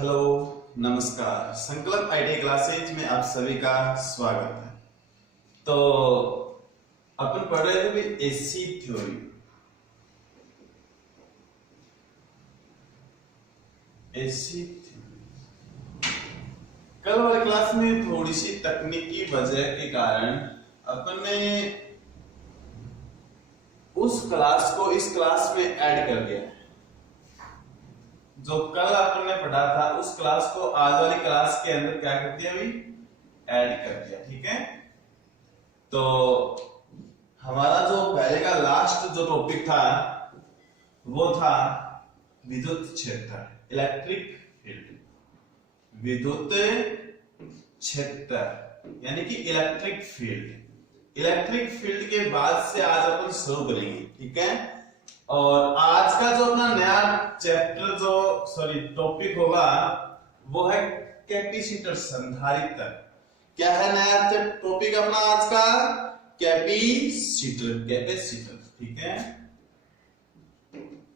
Hello, नमस्कार। संकल्प IT classes में आप सभी का स्वागत है। तो अपन पढ़ रहे थे भी एसी थ्योरी। एसी थ्योरी कल वाली क्लास में थोड़ी सी तकनीकी वजह के कारण अपन ने उस क्लास को इस क्लास में ऐड कर दिया। जो कल अपन ने पढ़ा था उस क्लास को आज वाली क्लास के अंदर क्या कर दिया, अभी ऐड कर दिया। ठीक है, तो हमारा जो पहले का लास्ट जो टॉपिक था वो था विद्युत क्षेत्र, इलेक्ट्रिक फील्ड। विद्युत क्षेत्र यानी कि इलेक्ट्रिक फील्ड। इलेक्ट्रिक फील्ड के बाद से आज अपन शुरू करेंगे। ठीक है, और आज का जो अपना नया चैप्टर टॉपिक होगा वो है कैपेसिटर, संधारित्र। क्या है नया टॉपिक अपना आज का? कैपेसिटर। ठीक है,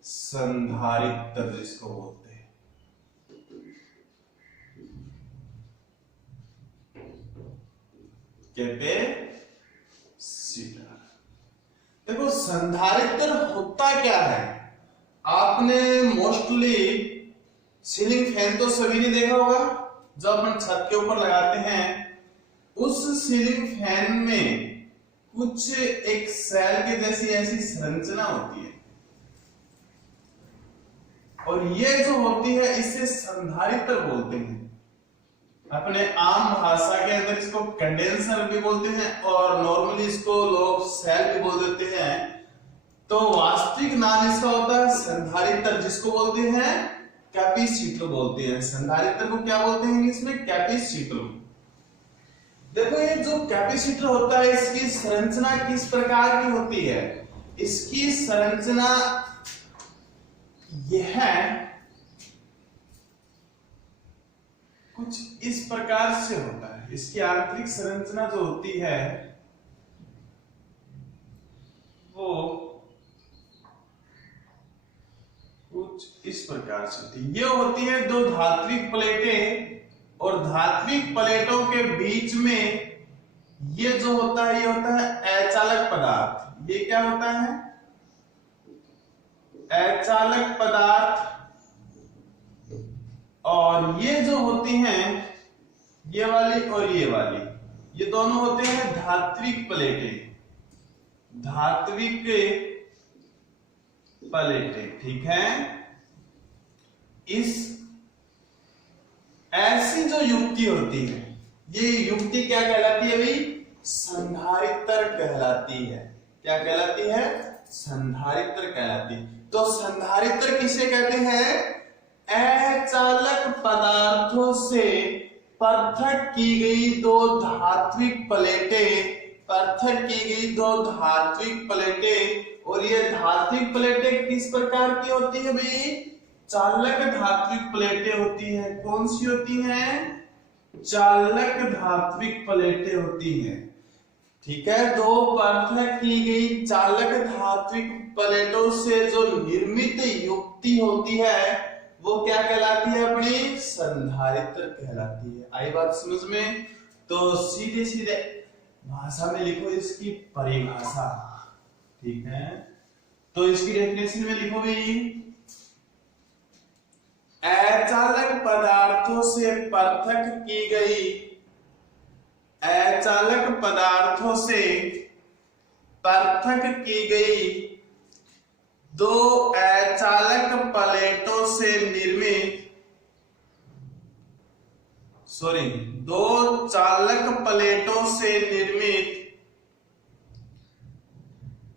संधारित्र जिसको बोलते हैं। कैपेसिटर। देखो, संधारित्र होता क्या है? आपने मोस्टली सीलिंग फैन तो सभी ने देखा होगा, जो अपन छत के ऊपर लगाते हैं। उस सीलिंग फैन में कुछ एक सेल के जैसी ऐसी संरचना होती है, और ये जो होती है इसे संधारित्र बोलते हैं। अपने आम भाषा के अंदर इसको कंडेंसर भी बोलते हैं और नॉर्मली इसको लोग सेल भी बोल देते हैं। तो वास्तविक नाम इसका होता है संधारित्र, जिसको बोलते हैं कैपेसिटर बोलते हैं। संधारित्र को क्या बोलते हैं इंग्लिश में? कैपेसिटर। देखो, ये जो कैपेसिटर होता है इसकी संरचना किस प्रकार की होती है? इसकी संरचना यह कुछ इस प्रकार से होता है। इसकी आंतरिक संरचना जो होती है वो कुछ इस प्रकार से होती है। ये होती है दो धात्विक प्लेटें, और धात्विक प्लेटों के बीच में ये जो होता है ये होता है अचालक पदार्थ। ये क्या होता है? अचालक पदार्थ। और ये जो होती हैं ये वाली और ये वाली, ये दोनों होते हैं धात्विक प्लेटें। धात्विक प्लेटें। ठीक है, इस ऐसी जो युक्ति होती है, ये युक्ति क्या कहलाती है भाई? संधारित्र कहलाती है। क्या कहलाती है? संधारित्र कहलाती है। तो संधारित्र किसे कहते हैं? अचालक पदार्थों से पृथक की गई दो धात्विक प्लेटें, और ये धात्विक प्लेटें किस प्रकार की होती है भाई? चालक धात्विक प्लेटें होती हैं। कौन सी होती हैं? चालक धात्विक प्लेटें होती हैं। ठीक है, दो पृथक की गई चालक धात्विक प्लेटों से जो निर्मित युक्ति होती है वो क्या कहलाती है? अपनी संधारित्र कहलाती है। आई बात समझ में? तो सीधे सीधे भाषा में लिखो इसकी परिभाषा। ठीक है, तो इसकी डेफिनेशन में लिखो भाई, अचालक पदार्थों से पृथक की गई, अचालक पदार्थों से पृथक की गई दो अचालक प्लेटों से निर्मित दो चालक प्लेटों से निर्मित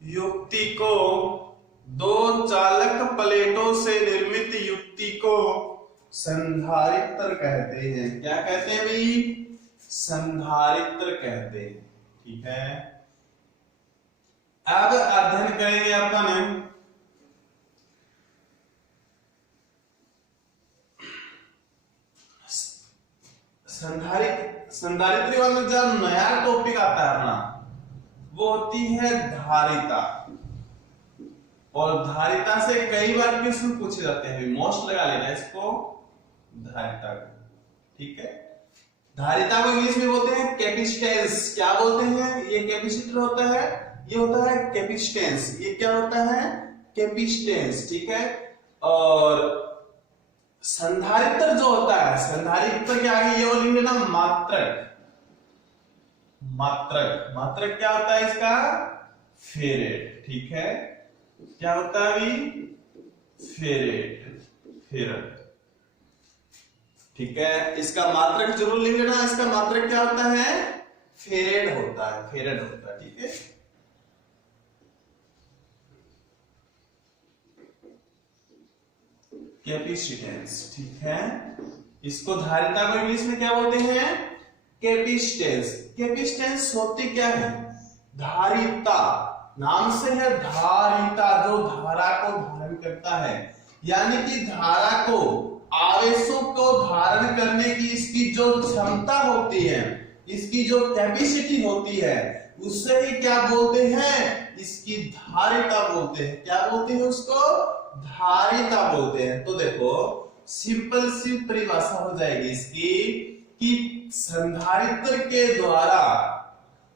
युक्ति को, दो चालक प्लेटों से निर्मित युक्ति को संधारित्र कहते हैं। क्या कहते हैं भाई? संधारित्र कहते हैं। ठीक है, अब अध्ययन करेंगे अपन संधारित्र वाला जो नया टॉपिक आता है अपना वो होती है धारिता। और धारिता से कई बार प्रश्न पूछे जाते हैं, मोस्ट लगा लेना इसको। धारिता को, ठीक है। धारिता को इंग्लिश में बोलते हैं कैपेसिटेंस। क्या बोलते हैं? ये कैपेसिटर होता है, ये होता है कैपेसिटेंस। ये क्या होता है? कैपेसिटेंस, ठीक है। और संधारित्र जो होता है, संधारित्र के आगे ये वो लिख लेना मात्रक। मात्रक, मात्रक क्या होता है इसका? फेरेड, ठीक है। क्या होता है अभी? फेरेड, फेरेड, ठीक है। इसका मात्रक जरूर लिख लेना। इसका मात्रक क्या होता है? फेरेड होता है, फेरेड होता है, ठीक है। कैपेसिटेंस, ठीक है। इसको धारिता को इंग्लिश में क्या बोलते हैं? कैपेसिटेंस। कैपेसिटेंस होती क्या है? धारिता, नाम से है धारिता, जो धारा को धारण करता है, यानी कि धारा को, आवेशों को धारण करने की इसकी जो क्षमता होती है, इसकी जो कैपेसिटी होती है, उससे ही क्या बोलते हैं? इसकी धारिता बोलते हैं। क्या बोलते हैं उसको? धारिता बोलते हैं। तो देखो सिंपल सी परिभाषा हो जाएगी इसकी कि संधारित्र के द्वारा,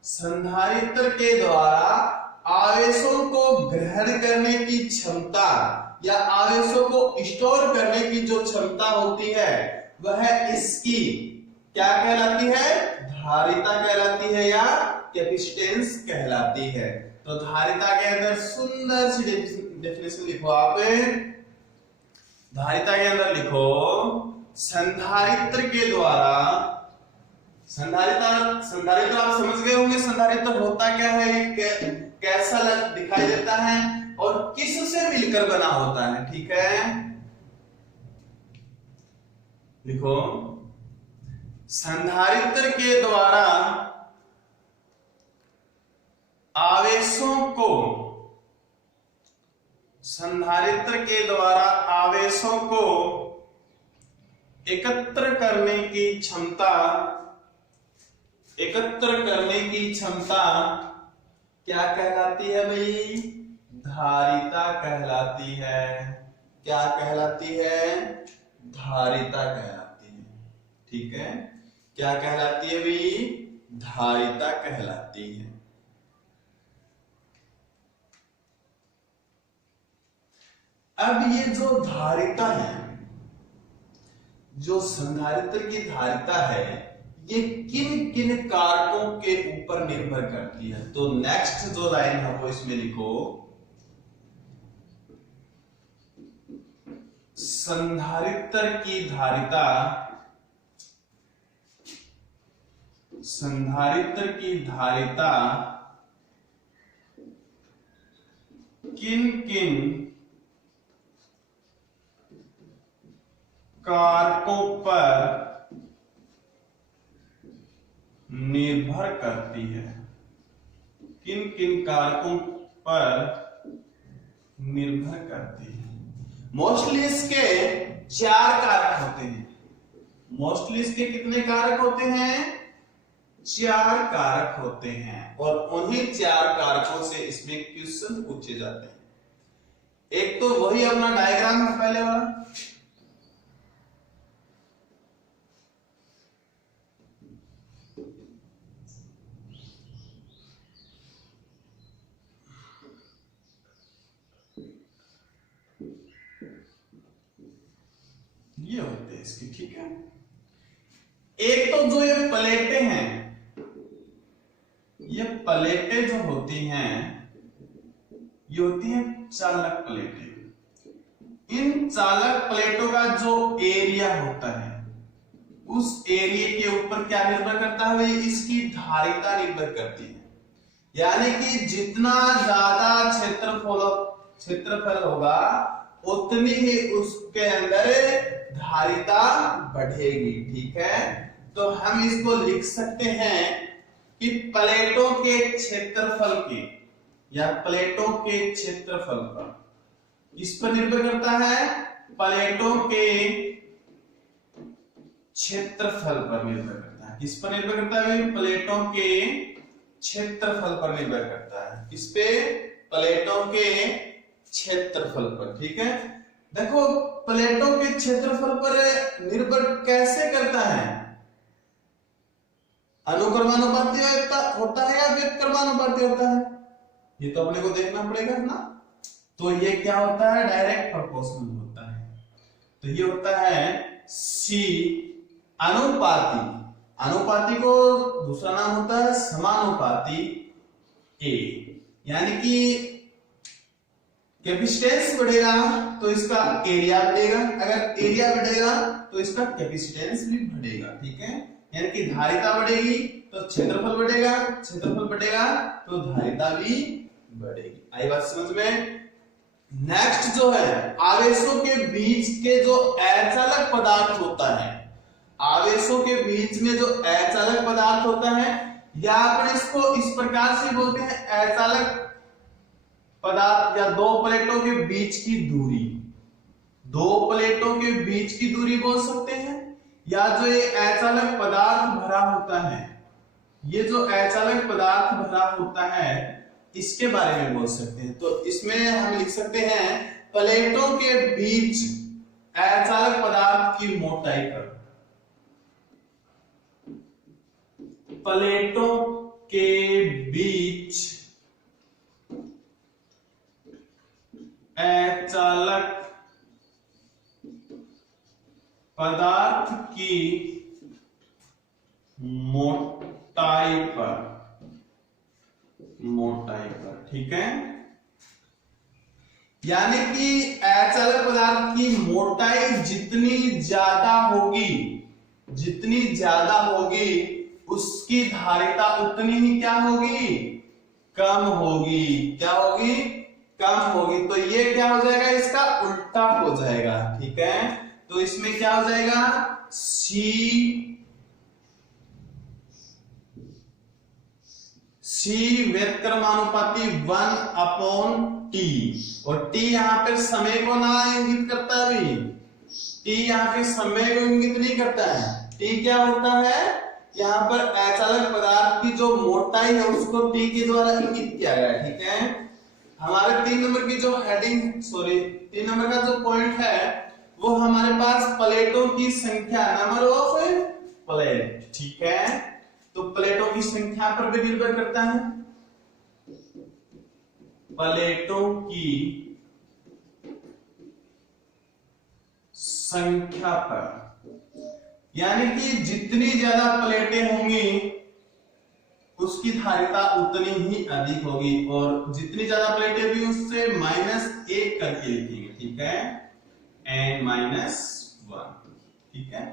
संधारित्र के द्वारा आवेशों को ग्रहण करने की क्षमता या आवेशों को स्टोर करने की जो क्षमता होती है, वह इसकी क्या कहलाती है? धारिता कहलाती है या कैपेसिटेंस कहलाती है। तो धारिता के अंदर सुंदर सी डेफिनेशन लिखो आप। धारिता के अंदर लिखो संधारित्र के द्वारा, संधारित्र आप समझ गए होंगे संधारित्र होता क्या है, कैसा दिखाई देता है और किससे मिलकर बना होता है, ठीक है। लिखो संधारित्र के द्वारा आवेशों को, संधारित्र के द्वारा आवेशों को एकत्र करने की क्षमता, एकत्र करने की क्षमता क्या कहलाती है भाई? धारिता कहलाती है। क्या कहलाती है? धारिता कहलाती है, ठीक है। क्या कहलाती है भाई? धारिता कहलाती है। अब ये जो धारिता है, जो संधारित्र की धारिता है, ये किन किन कारकों के ऊपर निर्भर करती है? तो नेक्स्ट जो लाइन है वो इसमें लिखो, संधारित्र की धारिता, संधारित्र की धारिता किन किन कारकों पर निर्भर करती है? किन किन कारकों पर निर्भर करती है? मोस्टली इसके 4 कारक होते हैं। मोस्टली इसके कितने कारक होते हैं? 4 कारक होते हैं और उन्हीं 4 कारकों से इसमें क्वेश्चन पूछे जाते हैं। एक तो वही अपना डायग्राम है पहले वाला, ये होते हैं इसकी, ठीक है। एक तो जो ये प्लेटें हैं, ये प्लेटें जो होती हैं, ये होती हैं चालक प्लेटें। इन चालक प्लेटों का जो एरिया होता है, उस एरिया के ऊपर क्या निर्भर करता है? इसकी धारिता निर्भर करती है। यानी कि जितना ज्यादा क्षेत्रफल होगा, उतनी ही उसके अंदर धारिता बढ़ेगी, ठीक है। तो हम इसको लिख सकते हैं कि प्लेटों के क्षेत्रफल के, या प्लेटों के क्षेत्रफल पर, इस पर निर्भर करता है? प्लेटों के क्षेत्रफल पर निर्भर करता है। किस पर निर्भर करता है? प्लेटों के क्षेत्रफल पर निर्भर करता है। किस पे? प्लेटों के क्षेत्रफल पर, ठीक है। देखो प्लेटों के क्षेत्रफल पर निर्भर कैसे करता है, अनुक्रमानुपाती होता है या व्युत्क्रमानुपाती होता है, ये तो अपने को देखना पड़ेगा ना। तो ये क्या होता है, डायरेक्ट प्रोपोर्शनल होता है। तो ये होता है सी अनुपाती। अनुपाती को दूसरा नाम होता है समानुपाती ए, यानी कि कैपेसिटेंस बढ़ेगा तो इसका एरिया बढ़ेगा, अगर एरिया बढ़ेगा तो इसका कैपेसिटेंस भी बढ़ेगा, ठीक है। यानी कि धारिता बढ़ेगी तो क्षेत्रफल बढ़ेगा, क्षेत्रफल बढ़ेगा तो धारिता भी बढ़ेगी। आई बात समझ में। नेक्स्ट जो है आवेशों के बीच के जो अचालक पदार्थ होता है, आवेशों के बीच में जो अचालक पदार्थ होता है, या अपन इसको इस प्रकार से बोलते हैं अचालक पदार्थ, या दो प्लेटों के बीच की दूरी, दो प्लेटों के बीच की दूरी बोल सकते हैं, या जो ये अचालक पदार्थ भरा होता है, ये जो अचालक पदार्थ भरा होता है इसके बारे में बोल सकते हैं। तो इसमें हम लिख सकते हैं प्लेटों के बीच अचालक पदार्थ की मोटाई पर, प्लेटों के बीच अचालक पदार्थ की मोटाई पर, मोटाई पर, ठीक है। यानी कि अचालक पदार्थ की मोटाई जितनी ज्यादा होगी, जितनी ज्यादा होगी उसकी धारिता उतनी ही क्या होगी, कम होगी। क्या होगी, कम होगी। तो ये क्या हो जाएगा, इसका उल्टा हो जाएगा, ठीक है। तो इसमें क्या हो जाएगा, सी व्युत्क्रमानुपाती 1/t, और t यहां पे समय को ना इंगित करता है भी, t यहां पे समय को इंगित नहीं करता है। t क्या होता है, यहां पर अचालक पदार्थ की जो मोटाई है उसको t के द्वारा इंगित किया गया है, ठीक है। हमारे 3 नंबर की जो हेडिंग, 3 नंबर का जो पॉइंट है वो हमारे पास प्लेटों की संख्या, नंबर ऑफ प्लेट, ठीक है। तो प्लेटों की संख्या पर भी निर्भर करता है, प्लेटों की संख्या पर, यानी कि जितनी ज्यादा प्लेटें होंगी उसकी धारिता उतनी ही अधिक होगी, और जितनी ज्यादा प्लेटें भी उससे -1 करके लिखेंगे, ठीक है, n-1, ठीक है।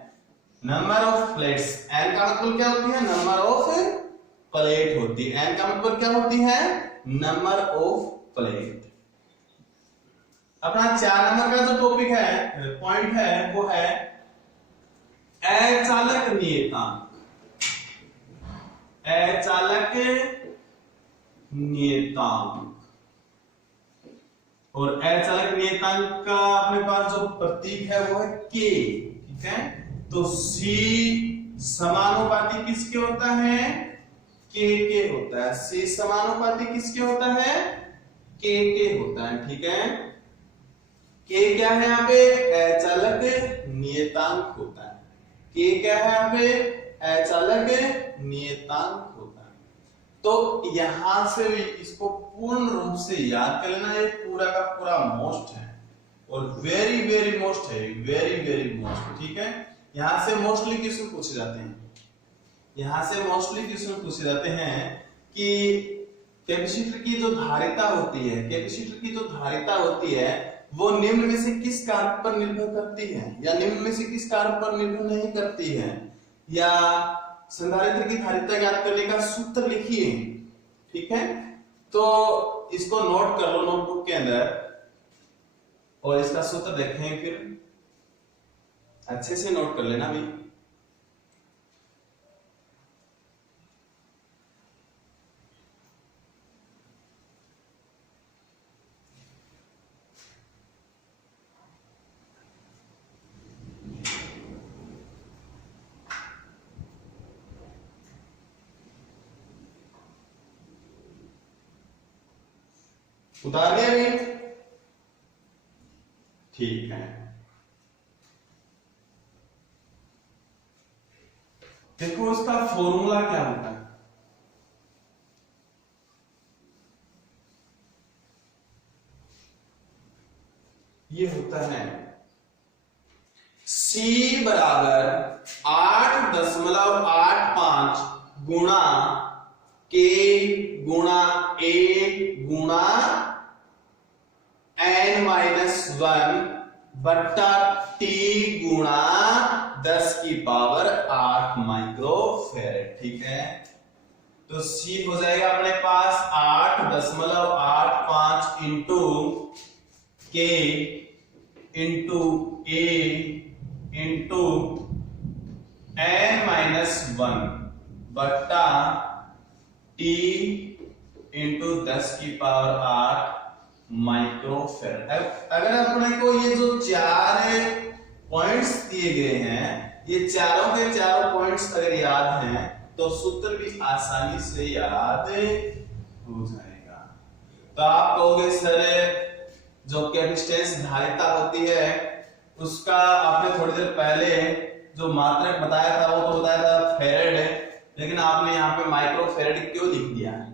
नंबर ऑफ प्लेट्स, n का मतलब क्या होती है, नंबर ऑफ प्लेट होती है, n का मतलब क्या होती है, नंबर ऑफ प्लेट। अपना 4 नंबर का जो टॉपिक है, पॉइंट है, वो है अचालक नियतांक। अचालक नियतांक, और अचालक नियतांक का अपने पास जो प्रतीक है वो है k, ठीक है। तो C समानुपाती किसके होता है, k के होता है। C समानुपाती किसके होता है, k के होता है, ठीक है। k क्या है यहाँ पे, अचालक नियतांक होता है। k क्या है यहाँ पे, अचालक नियतांक होता है। तो यहां से भी इसको पूर्ण रूप से याद कर लेना, ये पूरा का पूरा मोस्ट है और वेरी वेरी मोस्ट है, वेरी वेरी मोस्ट, ठीक है। यहां से मोस्टली क्वेश्चन पूछे जाते हैं, यहां से मोस्टली क्वेश्चन पूछे जाते हैं कि कैपेसिटर की जो धारिता होती है, कैपेसिटर की जो धारिता होती है वो निम्न में से किस कारक पर निर्भर करती है, या निम्न में से किस कारक पर निर्भर नहीं करती है, या संधारित्र की धारिता ज्ञात करने का सूत्र लिखिए, ठीक है। तो इसको नोट कर लो नोटबुक के अंदर, और इसका सूत्र देखें, फिर अच्छे से नोट कर लेना भी। उतार दिया भी, ठीक है, देखो उसका फॉर्मूला क्या होता है। ये होता है C बराबर 8.85 गुणा K गुणा A गुणा n-1 बट्टा T गुणा 10⁸ माइक्रोफेरेड। ठीक है, तो C हो जाएगा अपने पास 8.85 into K into A into n-1 बट्टा T इंटू 10⁸ माइक्रोफेरेड। अगर अपने को ये जो 4 पॉइंट्स दिए गए हैं, ये चारों के चारों पॉइंट्स अगर याद हैं तो सूत्र भी आसानी से याद हो जाएगा। तो आप कहोगे सर जो कैपेसिटेंस धारिता होती है उसका आपने थोड़ी देर पहले जो मात्रक बताया था वो तो बताया था फेरेड, लेकिन आपने यहाँ पे माइक्रोफेरेड क्यों लिख दिया है?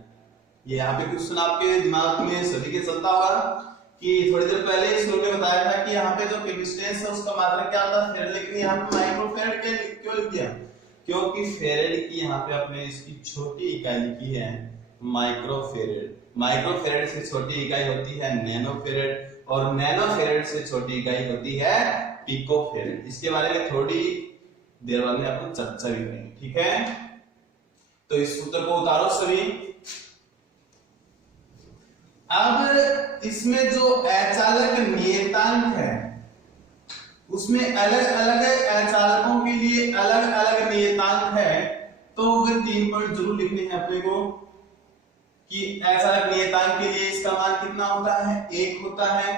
ये यहाँ पे क्वेश्चन आपके दिमाग में सभी के चलता होगा कि थोड़ी देर पहले इस ने बताया था कि यहाँ पे जो कैपेसिटेंस है उसका मात्रक क्या था फेरेड, लेकिन यहाँ पे माइक्रोफेरेड क्यों लिख दिया? क्योंकि फेरेड की यहाँ पे अपने इसकी छोटी इकाई लिखी है माइक्रोफेरेड। माइक्रोफेरेड से छोटी इकाई होती है नैनोफेरेड और नैनोफेरेड से छोटी इकाई होती है पिकोफेरेड। इसके बारे में थोड़ी देर बाद में अपन चर्चा भी करेंगे। ठीक है, तो इस सूत्र को उतारो सभी। अब इसमें जो अचालक नियतांक है उसमें अलग अलग अचालकों के लिए अलग अलग नियतांक है, तो वे 3 पॉइंट जरूर लिखने हैं अपने को कि अचालक नियतांक के लिए इसका मान कितना होता है, 1 होता है।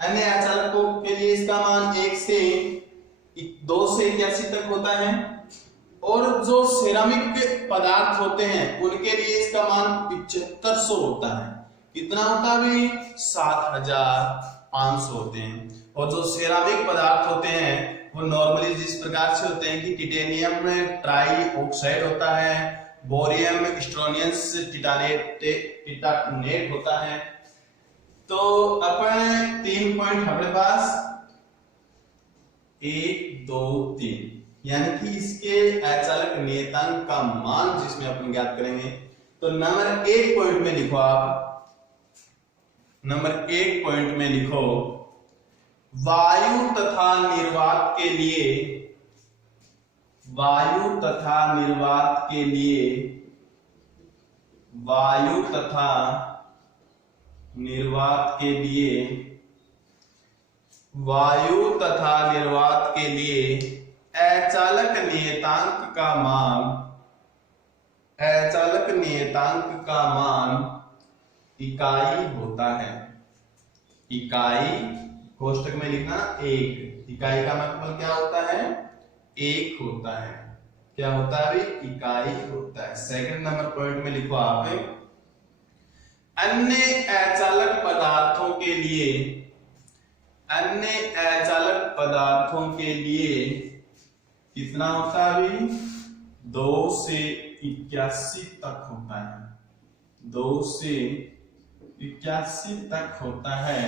अन्य अचालकों के लिए इसका मान 1 से 2 से 81 तक होता है, और जो सिरेमिक पदार्थ होते हैं उनके लिए इसका मान 7500 होता है। कितना होता है भी 7500 होते हैं। और जो सिरेमिक पदार्थ होते हैं वो नॉर्मली जिस प्रकार से होते हैं कि टिटेनियम में ट्राई ऑक्साइड होता है, बोरियम स्ट्रोनियस टिटानेट होता है। तो अपन 3 पॉइंट हमारे पास 1 2 3 यानी कि इसके अचालक नियतांक का मान जिसमें अपन ज्ञात करेंगे। तो नंबर 1 पॉइंट में लिखो आप, नंबर 1 पॉइंट में लिखो वायु तथा निर्वात के लिए, वायु तथा निर्वात के लिए, वायु तथा निर्वात के लिए, वायु तथा निर्वात के लिए अचालक नियतांक का मान, अचालक नियतांक का मान इकाई होता है। इकाई कोष्टक में लिखना 1, इकाई का मतलब क्या होता है, 1 होता है। क्या होता है भाई, इकाई होता है। सेकंड नंबर पॉइंट में लिखो आप अन्य अचालक पदार्थों के लिए, अन्य अचालक पदार्थों के लिए कितना होता है भाई, 2 से 81 तक होता है। 2 से 81 तक होता है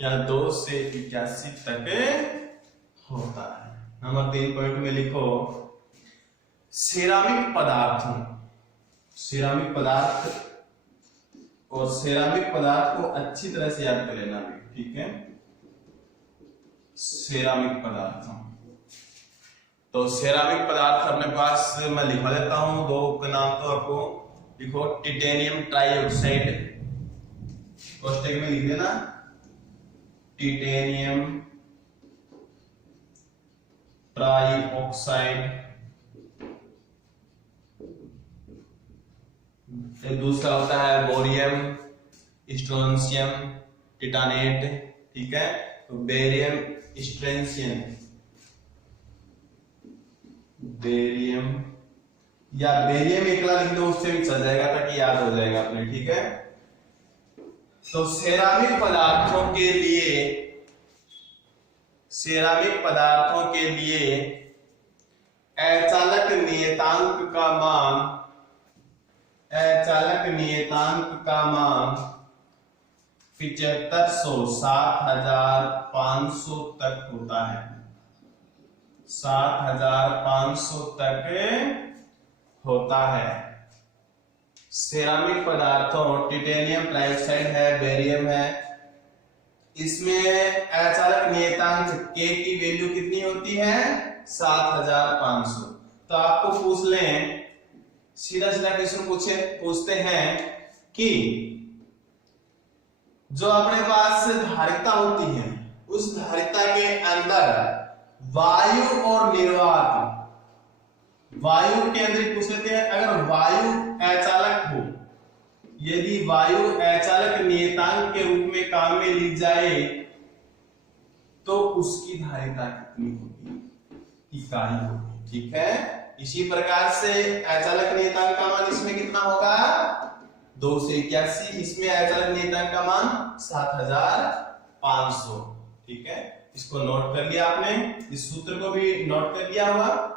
या 2 से 81 तक होता है। नंबर 3 पॉइंट में लिखो सिरेमिक पदार्थों, सिरेमिक पदार्थ, और सिरेमिक पदार्थ को अच्छी तरह से याद कर लेना भी, ठीक है। सिरेमिक पदार्थों, तो सिरेमिक पदार्थ अपने पास मैं लिखवा देता हूं, 2 का नाम तो आपको लिखो, टिटेनियम ट्राइऑक्साइड, कोष्टक में लिख देना टिटेनियम ट्राइऑक्साइड। दूसरा होता है बोरियम स्ट्रोंशियम टिटानेट, ठीक है। तो बेरियम स्ट्रेंशियम, बेरियम या बेरियम एकला लिख दो, उससे भी चल जाएगा ताकि याद हो जाएगा अपने, ठीक है। तो सिरेमिक पदार्थों के लिए सिरेमिक पदार्थों के लिए अचालक नियतांक का मान 7500 7500 तक होता है। 7500 तक होता है। सिरेमिक पदार्थों, टिटेनियम ट्राइऑक्साइड है, बेरियम है, इसमें अचालक नियतांक के की वैल्यू कितनी होती है? 7500। तो आपको पूछ लें, सीधा सीधा क्वेश्चन पूछते हैं कि जो अपने पास धारिता होती है उस धारिता के अंदर वायु और निर्वात, वायु केंद्रित पूछ लेते हैं। अगर वायु अचालक हो, यदि वायु अचालक नियतांक के रूप में काम में ली जाए तो उसकी धारिता कितनी होगी? इकाई होगी। ठीक है, इसी प्रकार से अचालक नियतांक का मान इसमें कितना होगा? 281। इसमें अचालक नियतांक का मान 7500। ठीक है, इसको नोट कर लिया आपने, इस सूत्र को भी नोट कर लिया होगा,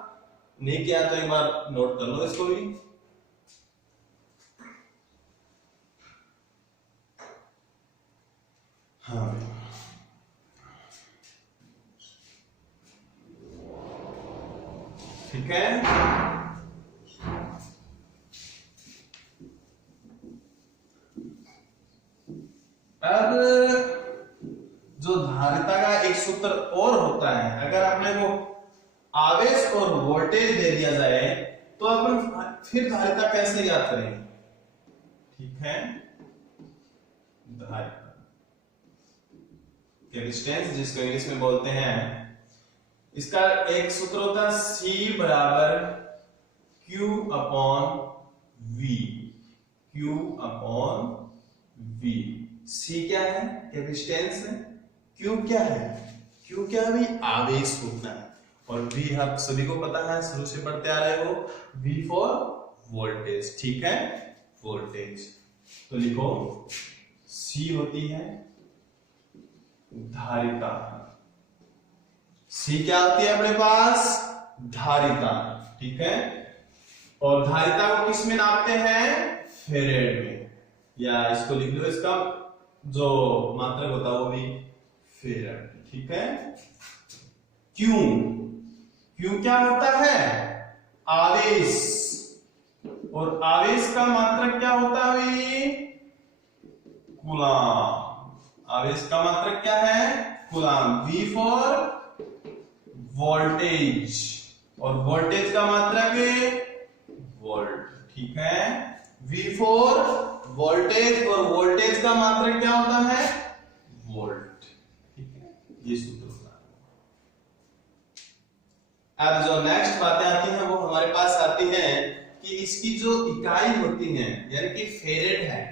नहीं किया तो एक बार नोट कर लो इसको भी। हाँ, ठीक है। अब जो धारिता का एक सूत्र और होता है, अगर अपने को आवेश और वोल्टेज दे दिया जाए तो अपन फिर धारिता कैसे याद करेंगे? ठीक है, धारिता कैपेसिटेंस जिसको इंग्लिश में बोलते हैं, इसका एक सूत्र होता है C बराबर Q upon V। Q upon V। C क्या है? कैपेसिटेंस है। Q क्या है? Q क्या है भाई? आवेश होता है। और V आप सभी को पता है, शुरू से पढ़ते आ रहे हो, V फॉर वोल्टेज। ठीक है, वोल्टेज। तो लिखो C होती है धारिता। C क्या होती है अपने पास? धारिता। ठीक है, और धारिता को किस में नापते हैं? फेरेड में, या इसको लिख लो, इसका जो मात्रक होता है वो भी फेरेड। ठीक है, क्यों? क्यों क्या होता है? आवेश, और आवेश का मात्रक क्या होता है? कूलाम। आवेश का मात्रक क्या है? कूलाम। V फॉर वोल्टेज, और वोल्टेज का मात्रक वोल्ट। ठीक है, V फॉर वोल्टेज, और वोल्टेज का मात्रक क्या होता है? वोल्ट। ठीक है, ये सूत्र होता है। अब जो नेक्स्ट बातें आती हैं वो हमारे पास आती हैं कि इसकी जो इकाई होती है, यानी कि फेरेड है,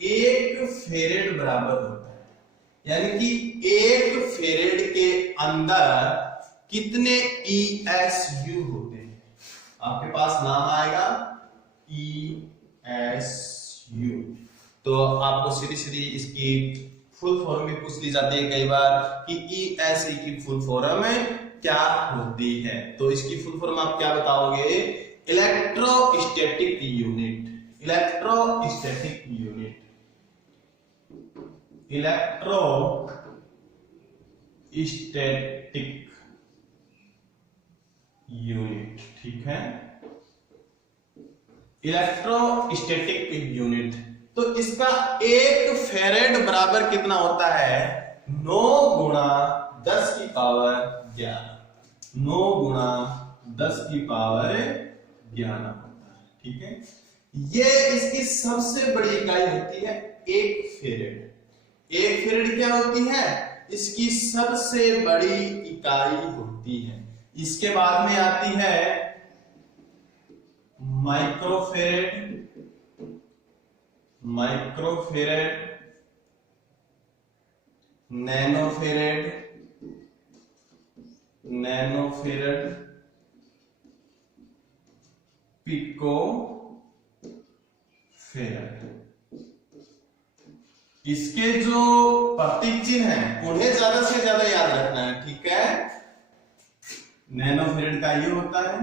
1 फेरेड बराबर होता है। यानी कि 1 फेरेड के अंदर कितने ESU होते हैं? आपके पास नाम आएगा ESU। तो आपको सीधी सीधी इसकी फुल फॉर्म भी पूछ ली जाती है कई बार कि ESE की फुल फॉर्म क्या होती है। तो इसकी फुल फॉर्म आप क्या बताओगे? Electrostatic unit. Electrostatic unit, electrostatic unit. ठीक है, इलेक्ट्रोस्टैटिक यूनिट। तो इसका 1 फेरेड बराबर कितना होता है? 9 गुणा 10 की पावर 11। 9 गुणा 10 की पावर 11 होता है। ठीक है, ये इसकी सबसे बड़ी इकाई होती है 1 फेरेड। 1 फेरेड क्या होती है? इसकी सबसे बड़ी इकाई होती है। इसके बाद में आती है माइक्रोफेरेड, माइक्रोफेरेड, नैनोफेरेड, नैनोफेरेड, पिको फेरेड। इसके जो प्रतीक चिन्ह है उन्हें ज्यादा से ज्यादा याद रखना है, ठीक है। नैनोफेरेड का ये होता है,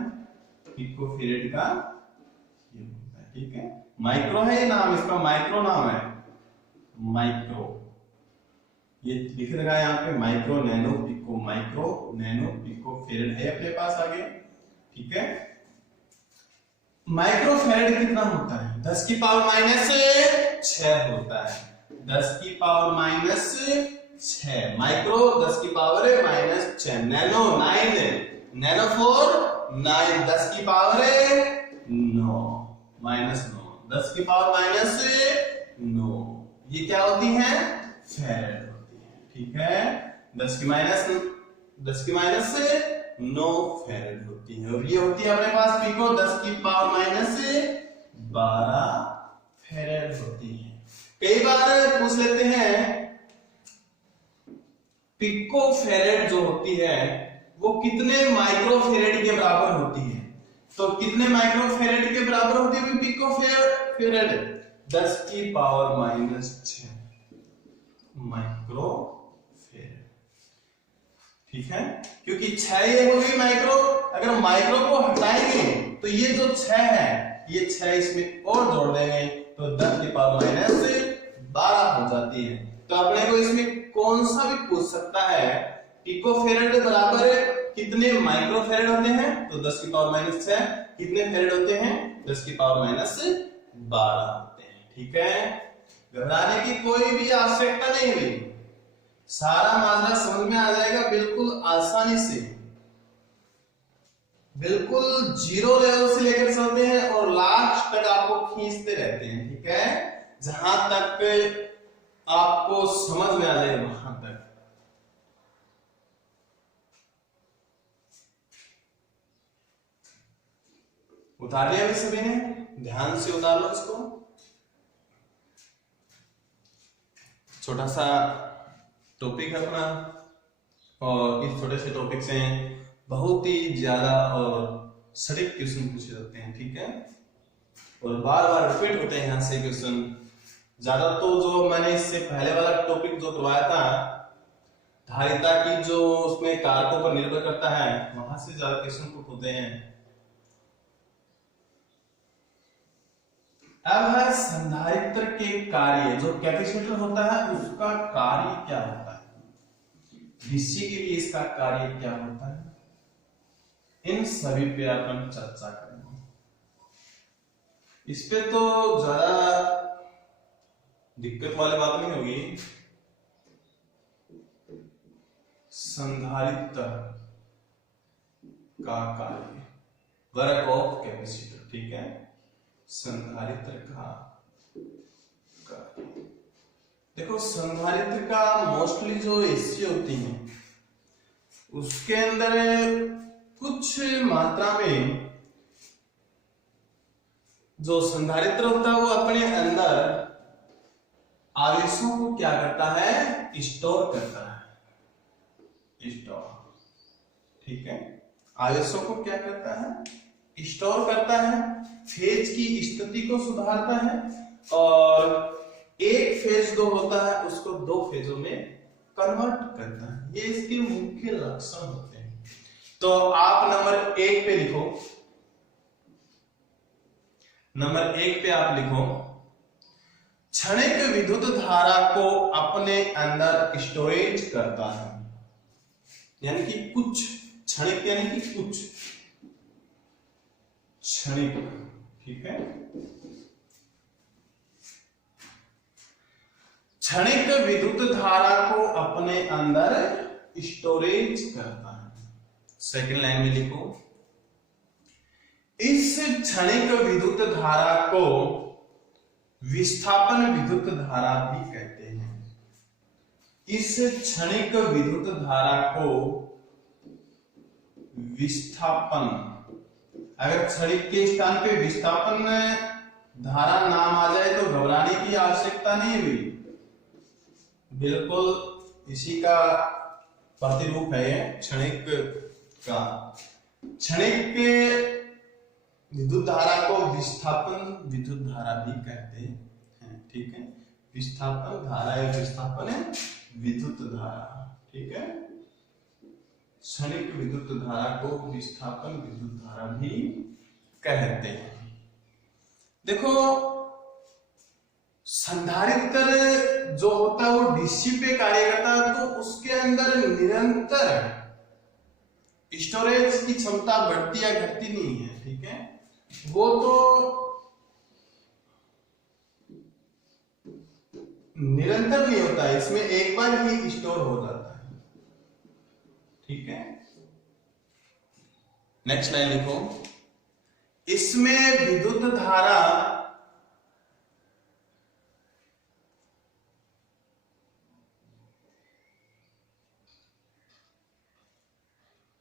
पिकोफेरेड का ये होता है, ठीक है। माइक्रो है ये नाम, इसका माइक्रो नाम है, माइक्रो। ये लिख रखा है यहाँ पे micro, nano, pico. Micro, nano, pico, farad है अपने पास आगे, ठीक है। माइक्रोफेरेड कितना होता है? 10 की पावर माइनस 6 होता है, 10 की पावर माइनस 6। माइक्रो 10 की पावर माइनस 6। नैनो 9, नैनो 4 9, 10 की पावर 9 माइनस 9, 10 की पावर माइनस 9। ये क्या होती है? फेरेड होती है, ठीक है। 10 की माइनस 9 फेरेड होती है। और ये होती है अपने पास पिको, 10 की पावर माइनस 12 फेरेड होती है। कई बार पूछ लेते हैं पिको फेरेड जो होती है वो कितने माइक्रोफेरेड के बराबर होती है? तो कितने माइक्रोफेरेड के बराबर होती है पिको फेरेड? 10 की पावर माइनस 6 माइक्रोफेरेड, ठीक है। क्योंकि 6 ये होगी माइक्रो, अगर माइक्रो को हटाएंगे तो ये जो 6 है ये 6 इसमें और जोड़ देंगे तो 10 की पावर माइनस 12 हो जाती है। तो अपने को इसमें कौन सा भी पूछ सकता है, पिकोफेरेड बराबर कितने माइक्रोफेरेड होते हैं? तो 10 की पावर माइनस 6 कितने फेरेड होते हैं? 10 की पावर माइनस 12 होते हैं, ठीक है। घबराने की कोई भी आवश्यकता नहीं हुई, सारा माजरा समझ में आ जाएगा बिल्कुल आसानी से। बिल्कुल जीरो लेवल से लेकर चलते हैं और लास्ट तक आपको खींचते रहते हैं, ठीक है। जहां तक आपको समझ में आ जाए वहां तक। उतार लिया अभी सभी ने? ध्यान से उतार लो इसको। छोटा सा टॉपिक है अपना, और इस छोटे से टॉपिक से बहुत ही ज्यादा और सटीक क्वेश्चन पूछे जाते हैं, ठीक है। और बार बार रिपीट होते हैं यहाँ से क्वेश्चन ज्यादा। तो जो मैंने इससे पहले वाला टॉपिक जो करवाया था धारिता की, जो उसमें कारकों पर निर्भर करता है, वहां से ज्यादा क्वेश्चन पुट होते हैं। अब है संधारित्र के कार्य। जो कैपेसिटर होता है उसका कार्य क्या होता है, डीसी के लिए इसका कार्य क्या होता है, इन सभी पे अपन चर्चा करेंगे। इस पे तो ज्यादा दिक्कत वाली बात नहीं होगी। संधारित्र का कार्य, वर्क ऑफ कैपेसिटर, ठीक है। संधारित्र का कार्य, देखो संधारित्र का मोस्टली जो एसी होती है उसके अंदर कुछ मात्रा में जो संधारित्र होता है वो अपने अंदर आवेशों को क्या करता है? स्टोर करता है, स्टोर, ठीक है। आवेशों को क्या करता है? स्टोर करता है, फेज की स्थिति को सुधारता है, और एक फेज जो होता है उसको दो फेजों में कन्वर्ट करता है। ये इसके मुख्य लक्षण होते हैं। तो आप नंबर 1 पे लिखो, नंबर 1 पे आप लिखो, क्षणिक विद्युत धारा को अपने अंदर स्टोरेज करता है। यानी कि कुछ क्षणिक, यानी कि कुछ क्षणिक, ठीक है। क्षणिक विद्युत धारा को अपने अंदर स्टोरेज करता है। सेकंड लाइन में लिखो, इस क्षणिक विद्युत धारा को विस्थापन विद्युत धारा भी कहते हैं। इस क्षणिक विद्युत धारा को विस्थापन, अगर क्षणिक के स्थान पे विस्थापन धारा नाम आ जाए तो घबराने की आवश्यकता नहीं हुई, बिल्कुल इसी का प्रतिरूप है क्षणिक का। क्षणिक विद्युत धारा को विस्थापन विद्युत धारा भी कहते हैं, ठीक है। विस्थापन धारा या विस्थापन है विद्युत धारा, ठीक है। क्षणिक विद्युत धारा को विस्थापन विद्युत धारा भी कहते हैं। देखो संधारित्र जो होता है वो डीसी पे कार्य करता है, तो उसके अंदर निरंतर स्टोरेज की क्षमता बढ़ती या घटती नहीं है, ठीक है। वो तो निरंतर नहीं होता है, इसमें एक बार ही स्टोर हो जाता है, ठीक है। नेक्स्ट लाइन लिखो, इसमें विद्युत धारा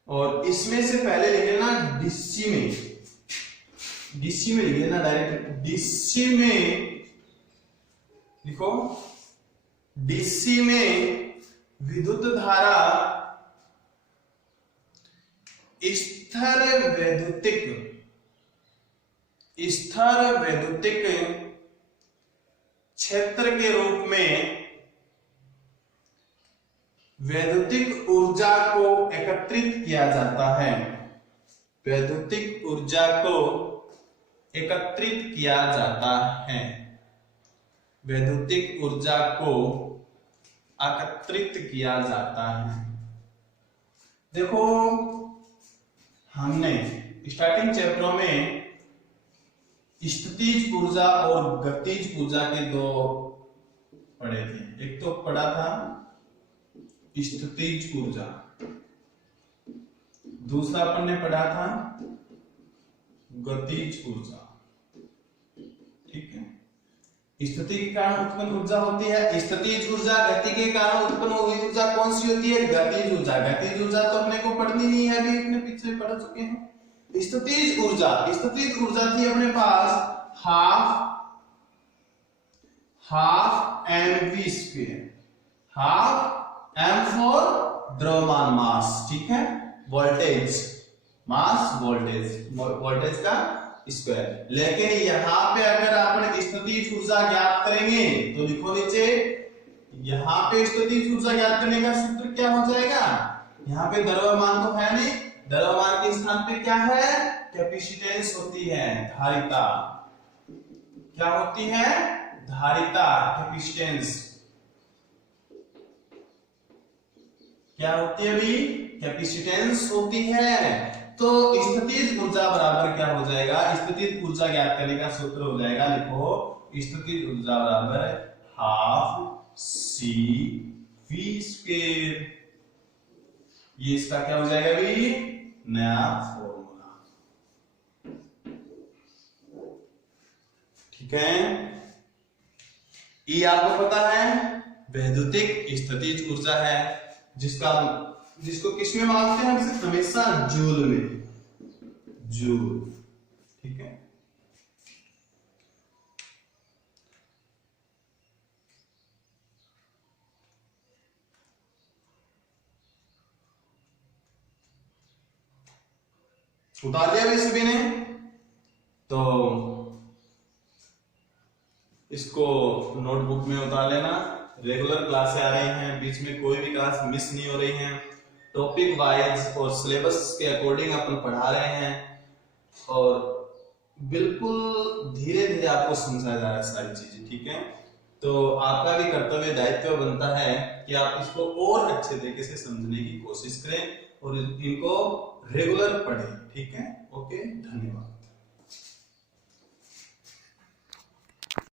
और इसमें से पहले लिख लेना डीसी में, डीसी में लिख लेना डायरेक्ट, डीसी में लिखो, डीसी में विद्युत धारा स्थिर वैद्युतिक क्षेत्र के रूप में वैद्युतिक ऊर्जा को एकत्रित किया जाता है, वैद्युतिक ऊर्जा को एकत्रित किया जाता है, वैद्युतिक ऊर्जा को एकत्रित किया जाता है। देखो हमने स्टार्टिंग चैप्टरों में स्थितिज ऊर्जा और गतिज ऊर्जा के दो पढ़े थे। एक तो पढ़ा था स्थितिज ऊर्जा, दूसरा अपन ने पढ़ा था गतिज ऊर्जा, ठीक है। स्थिति के कारण उत्पन्न ऊर्जा होती है स्थितिज ऊर्जा, गति के कारण उत्पन्न हुई ऊर्जा कौन सी होती है? गतिज ऊर्जा। गतिज ऊर्जा तो अपने को पढ़नी नहीं है, अभी अपने पीछे पढ़ चुके हैं। स्थितिज ऊर्जा, स्थितिज ऊर्जा थी अपने पास half mv square, half m for द्रव्यमान मास, ठीक है, वोल्टेज मास वोल्टेज का स्क्वायर। लेकिन यहाँ पे अगर आप स्थितिज ऊर्जा ज्ञात करेंगे तो लिखो नीचे, यहाँ पे स्थितिज ऊर्जा ज्ञात करने का सूत्र क्या हो जाएगा? यहाँ पे द्रव्यमान तो है नहीं, द्रव्यमान के स्थान पे क्या है? कैपेसिटेंस होती है, धारिता। क्या होती है? धारिता, कैपेसिटेंस। क्या होती है अभी? कैपेसिटेंस होती है। तो स्थितिज ऊर्जा बराबर क्या हो जाएगा? स्थितिज ऊर्जा ज्ञात करने का सूत्र हो जाएगा, लिखो, स्थितिज ऊर्जा बराबर हाफ सी वी स्क्वायर। ये इसका क्या हो जाएगा अभी? नया फॉर्मूला, ठीक है। ये आपको पता है वैद्युतिक स्थितिज ऊर्जा है, जिसको किसमें मापते हैं? हमेशा जूल में, जूल, ठीक है। उतार लिया भाई सभी ने? तो इसको नोटबुक में उतार लेना। रेगुलर क्लासें आ रही हैं, बीच में कोई भी क्लास मिस नहीं हो रही है। टॉपिक वाइज और सिलेबस के अकॉर्डिंग अपन पढ़ा रहे हैं और बिल्कुल धीरे धीरे आपको समझाया जा रहा है सारी चीजें, ठीक है। तो आपका भी कर्तव्य दायित्व बनता है कि आप इसको और अच्छे तरीके से समझने की कोशिश करें और इनको रेगुलर पढ़ें, ठीक है। ओके, धन्यवाद।